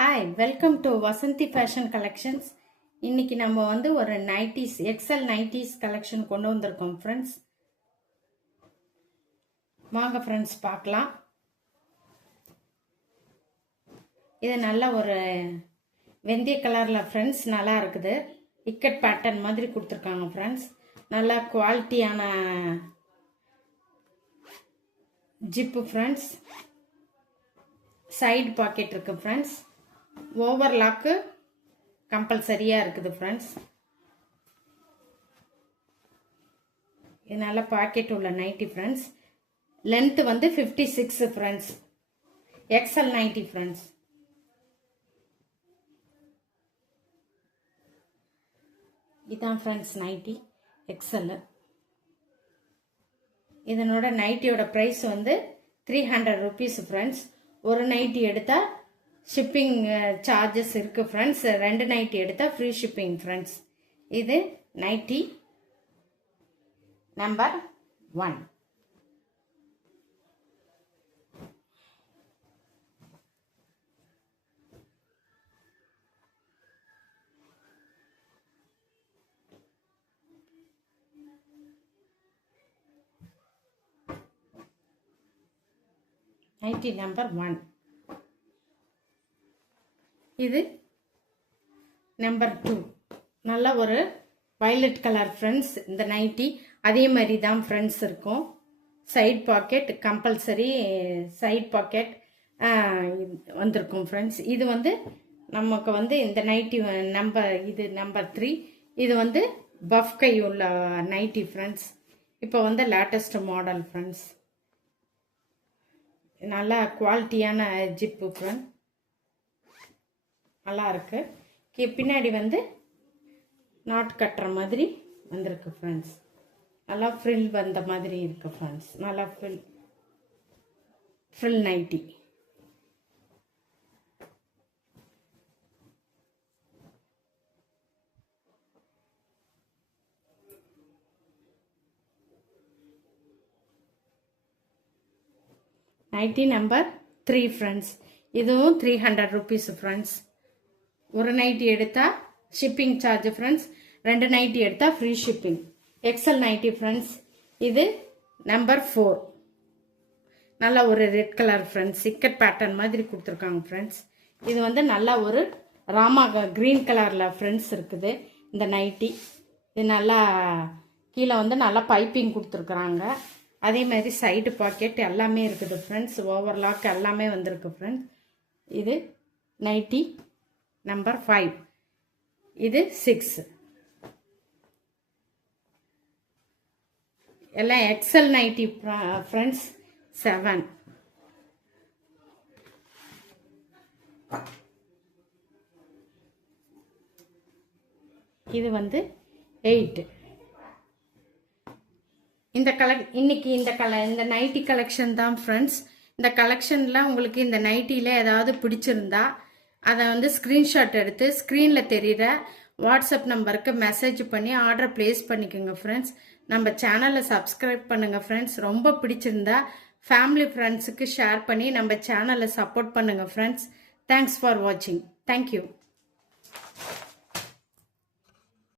Hi, welcome to Vasanthi fashion collections. இன்னைக்கு நம்ம வந்து ஒரு நைட்டிஸ் எக்ஸல் நைட்டிஸ் கலெக்ஷன் கொண்டு வந்திருக்கோம் ஃப்ரெண்ட்ஸ். வாங்க ஃப்ரெண்ட்ஸ் பார்க்கலாம். இது நல்ல ஒரு வெந்தய கலரில் ஃப்ரெண்ட்ஸ் நல்லா இருக்குது. இக்கட் பேட்டர்ன் மாதிரி கொடுத்துருக்காங்க ஃப்ரெண்ட்ஸ். நல்லா குவாலிட்டியான ஜிப்பு ஃப்ரெண்ட்ஸ். சைடு பாக்கெட் இருக்கு ஃப்ரெண்ட்ஸ். ஓவர்லாக்கு கம்பல்சரியாக இருக்குது ஃப்ரெண்ட்ஸ். இது நல்ல பாக்கெட் உள்ள நைட்டி ஃப்ரெண்ட்ஸ். லென்த்து வந்து 56 ஃப்ரெண்ட்ஸ். XL nighty friends. இதான் ஃப்ரெண்ட்ஸ் நைட்டி எக்ஸல். இதனோட நைட்டியோட ப்ரைஸ் வந்து 300 ருபீஸ் ஃப்ரெண்ட்ஸ். ஒரு நைட்டி எடுத்தால் ஷிப்பிங் சார்ஜஸ் இருக்குது ஃப்ரெண்ட்ஸ். 2 நைட்டி எடுத்தால் ஃப்ரீ ஷிப்பிங் ஃப்ரெண்ட்ஸ். இது நைட்டி நம்பர் 1. Nighty number 1. இது நம்பர் 2. நல்ல ஒரு வயலட் கலர் ஃப்ரெண்ட்ஸ். இந்த நைட்டி அதே மாதிரி தான் ஃப்ரெண்ட்ஸ் இருக்கும். Side pocket compulsory side pocket வந்திருக்கும் ஃப்ரெண்ட்ஸ். இது வந்து நமக்கு வந்து இந்த நைட்டி இது நம்பர் 3. இது வந்து பஃப் கை உள்ள நைட்டி ஃப்ரெண்ட்ஸ். இப்போ வந்து லேட்டஸ்ட் மாடல் ஃப்ரெண்ட்ஸ். நல்லா குவாலிட்டியான ஜிப்பு ஃப்ரெண்ட். நல்லா இருக்கு. பின்னாடி வந்து நாட் கட்டுற மாதிரி வந்திருக்கு ஃப்ரெண்ட்ஸ். நல்லா ஃப்ரில் வந்த மாதிரி இருக்கு ஃப்ரெண்ட்ஸ். நல்லா frill nighty. Nighty number 3 friends. இதுவும் 300 ருபீஸ் ஃப்ரெண்ட்ஸ். ஒரு நைட்டி எடுத்தால் ஷிப்பிங் சார்ஜ் ஃப்ரெண்ட்ஸ். 2 நைட்டி எடுத்தால் free shipping. XL nighty friends. இது நம்பர் 4. நல்லா ஒரு ரெட் கலர் ஃப்ரெண்ட்ஸ். சிக்கட் பேட்டர்ன் மாதிரி கொடுத்துருக்காங்க ஃப்ரெண்ட்ஸ். இது வந்து நல்லா ஒரு ராமா க்ரீன் கலரில் ஃப்ரெண்ட்ஸ் இருக்குது இந்த நைட்டி. இது நல்லா கீழே வந்து நல்லா பைப்பிங் கொடுத்துருக்குறாங்க. அதே மாதிரி சைடு பாக்கெட் எல்லாமே இருக்குது ஃப்ரெண்ட்ஸ். ஓவர்லாக் எல்லாமே வந்திருக்கு ஃப்ரெண்ட்ஸ். இது நைட்டி நம்பர் 5. இது 6. எல்லாம் எக்ஸல் நைட்டி ஃப்ரெண்ட்ஸ். 7. இது வந்து 8. இந்த நைட்டி கலெக்ஷன் தான் ஃப்ரெண்ட்ஸ். இந்த கலெக்ஷனில் உங்களுக்கு இந்த நைட்டியில் ஏதாவது பிடிச்சிருந்தா அதை வந்து ஸ்க்ரீன்ஷாட் எடுத்து ஸ்க்ரீனில் தெரிகிற வாட்ஸ்அப் நம்பருக்கு மெசேஜ் பண்ணி ஆர்டர் ப்ளேஸ் பண்ணிக்கோங்க ஃப்ரெண்ட்ஸ். நம்ம சேனலை சப்ஸ்கிரைப் பண்ணுங்கள் ஃப்ரெண்ட்ஸ். ரொம்ப பிடிச்சிருந்தா ஃபேமிலி ஃப்ரெண்ட்ஸுக்கு ஷேர் பண்ணி நம்ம சேனலை சப்போர்ட் பண்ணுங்கள் ஃப்ரெண்ட்ஸ். தேங்க்ஸ் ஃபார் வாட்சிங். தேங்க்யூ.